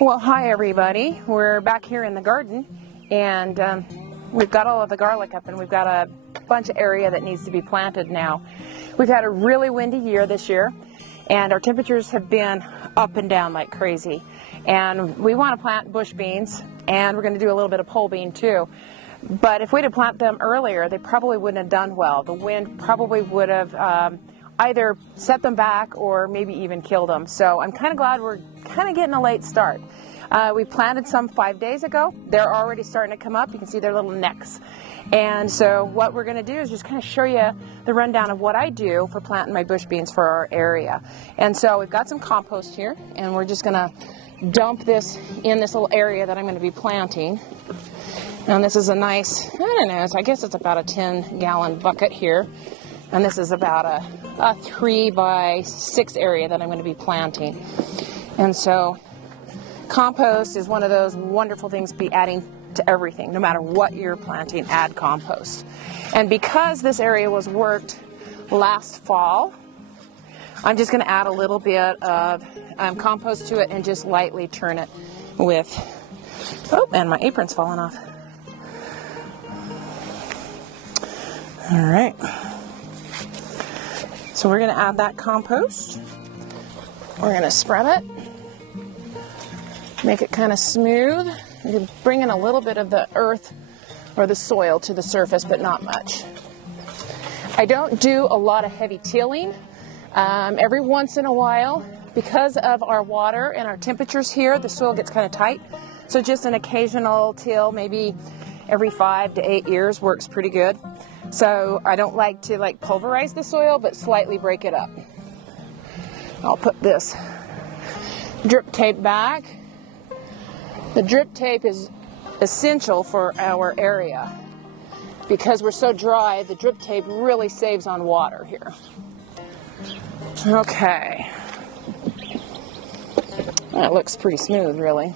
Well, hi everybody. We're back here in the garden, and we've got all of the garlic up, and we've got a bunch of area that needs to be planted now. We've had a really windy year this year, and our temperatures have been up and down like crazy. And we want to plant bush beans, and we're going to do a little bit of pole bean too. But if we'd have planted them earlier, they probably wouldn't have done well. The wind probably would have either set them back or maybe even killed them. So I'm kind of glad we're kind of getting a late start. We planted some 5 days ago. They're already starting to come up. You can see their little necks. And so what we're going to do is just kind of show you the rundown of what I do for planting my bush beans for our area. And so we've got some compost here, and we're just going to dump this in this little area that I'm going to be planting. And this is a nice, I don't know, I guess it's about a 10-gallon bucket here. And this is about a 3 by 6 area that I'm going to be planting. And so compost is one of those wonderful things to be adding to everything. No matter what you're planting, add compost. And because this area was worked last fall, I'm just going to add a little bit of compost to it and just lightly turn it with, oh, and my apron's falling off. All right. So we're going to add that compost. We're going to spread it. Make it kind of smooth. You can bring in a little bit of the earth or the soil to the surface, but not much. I don't do a lot of heavy tilling. Every once in a while, because of our water and our temperatures here, the soil gets kind of tight. So just an occasional till, maybe every 5 to 8 years, works pretty good. So I don't like to pulverize the soil, but slightly break it up. I'll put this drip tape back. The drip tape is essential for our area. Because we're so dry, the drip tape really saves on water here. Okay. That looks pretty smooth, really.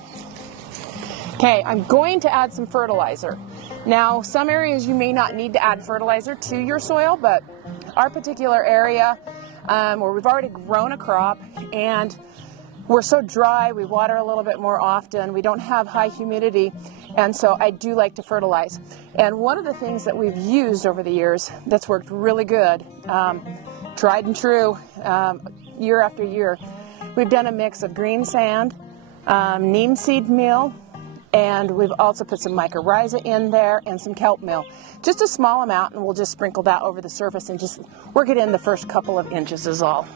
Okay, I'm going to add some fertilizer. Now, some areas you may not need to add fertilizer to your soil, but our particular area where we've already grown a crop and we're so dry, we water a little bit more often, we don't have high humidity, and so I do like to fertilize. And one of the things that we've used over the years that's worked really good, tried and true, year after year, we've done a mix of greensand, neem seed meal, and we've also put some mycorrhiza in there and some kelp meal. Just a small amount, and we'll just sprinkle that over the surface and just work it in the first couple of inches is all.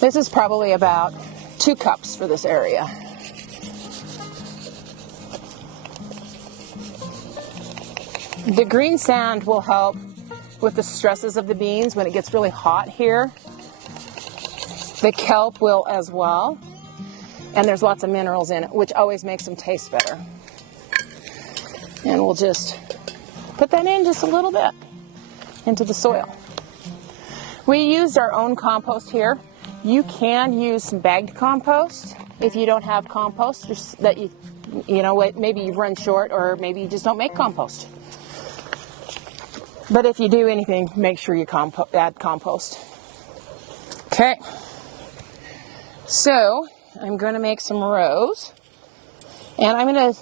This is probably about 2 cups for this area. The green sand will help with the stresses of the beans when it gets really hot here. The kelp will as well, and there's lots of minerals in it, which always makes them taste better. And we'll just put that in just a little bit into the soil. We used our own compost here. You can use some bagged compost if you don't have compost that you know, maybe you've run short, or maybe you just don't make compost. But if you do anything, make sure you add compost. Okay. So, I'm going to make some rows, and I'm going to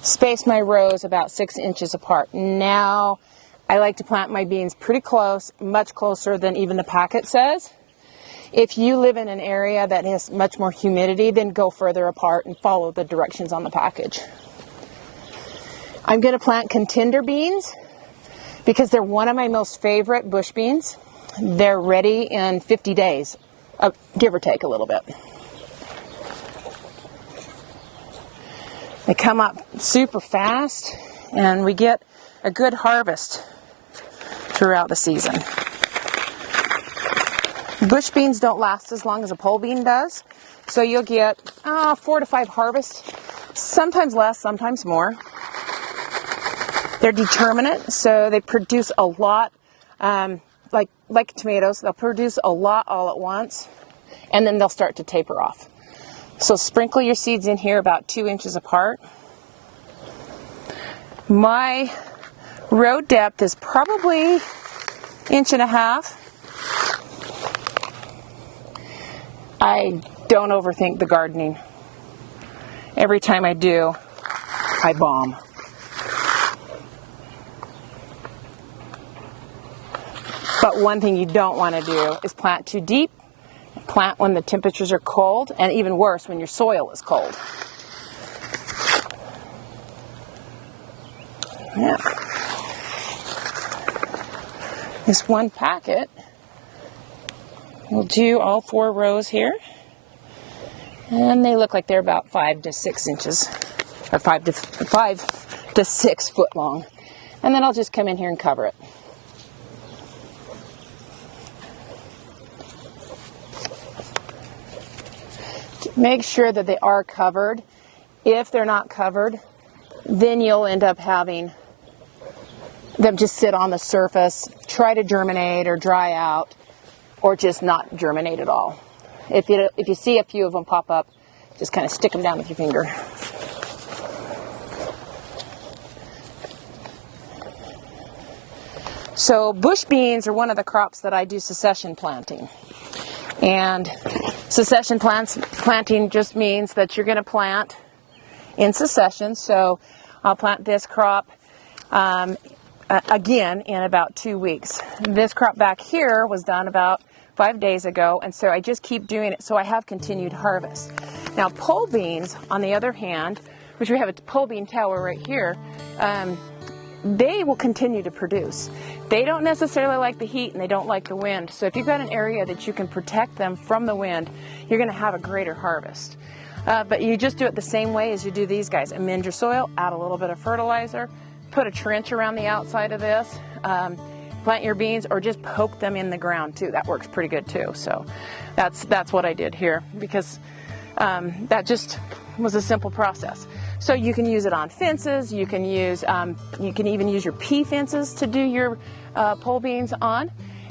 space my rows about 6 inches apart. Now, I like to plant my beans pretty close, much closer than even the packet says. If you live in an area that has much more humidity, then go further apart and follow the directions on the package. I'm going to plant Contender beans because they're one of my most favorite bush beans. They're ready in 50 days. Give or take a little bit. They come up super fast, and we get a good harvest throughout the season. Bush beans don't last as long as a pole bean does, so you'll get 4 to 5 harvests, sometimes less, sometimes more. They're determinate, so they produce a lot. Like tomatoes, they'll produce a lot all at once, and then they'll start to taper off. So sprinkle your seeds in here about 2 inches apart. My row depth is probably 1.5 inches. I don't overthink the gardening. Every time I do, I bomb. But one thing you don't want to do is plant too deep, plant when the temperatures are cold, and even worse, when your soil is cold. Yeah. This one packet will do all 4 rows here. And they look like they're about 5 to 6 inches, or 5 to 6 foot long. And then I'll just come in here and cover it. Make sure that they are covered. If they're not covered, then you'll end up having them just sit on the surface, try to germinate or dry out, or just not germinate at all. If you see a few of them pop up, just kind of stick them down with your finger. So bush beans are one of the crops that I do succession planting. And succession planting just means that you're going to plant in succession. So I'll plant this crop again in about 2 weeks. This crop back here was done about 5 days ago, and so I just keep doing it so I have continued harvest. Now pole beans, on the other hand, which we have a pole bean tower right here, they will continue to produce. They don't necessarily like the heat and they don't like the wind. So if you've got an area that you can protect them from the wind, you're going to have a greater harvest. But you just do it the same way as you do these guys. Amend your soil, add a little bit of fertilizer, put a trench around the outside of this, plant your beans, or just poke them in the ground too. That works pretty good too. So that's what I did here, because that just was a simple process. So you can use it on fences. You can even use your pea fences to do your pole beans on.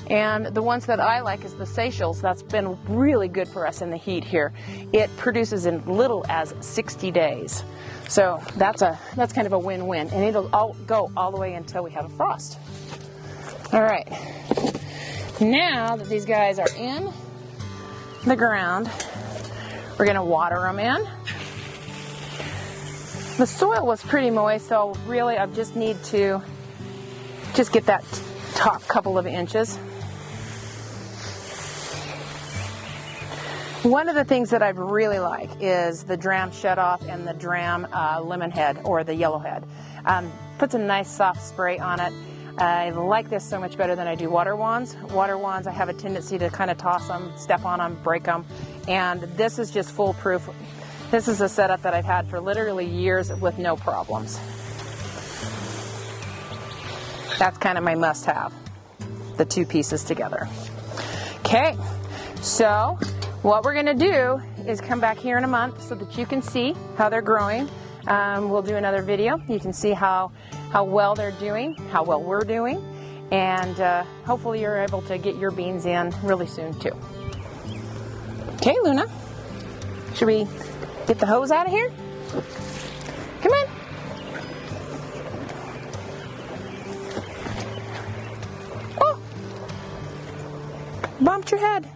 And the ones that I like is the Seychelles. That's been really good for us in the heat here. It produces in little as 60 days. So that's kind of a win-win, and it'll go all the way until we have a frost. All right. Now that these guys are in the ground, we're going to water them in. The soil was pretty moist, so really I just need to just get that top couple of inches. One of the things that I really like is the Dramm shutoff and the Dramm lemon head, or the yellow head. Puts a nice soft spray on it. I like this so much better than I do water wands. Water wands, I have a tendency to kind of toss them, step on them, break them, and this is just foolproof. This is a setup that I've had for literally years with no problems. That's kind of my must-have, the 2 pieces together. Okay, so what we're going to do is come back here in a month so that you can see how they're growing. We'll do another video. You can see how well they're doing, how well we're doing, and hopefully you're able to get your beans in really soon too. Okay, Luna, should we get the hose out of here? Come on. Oh, bumped your head.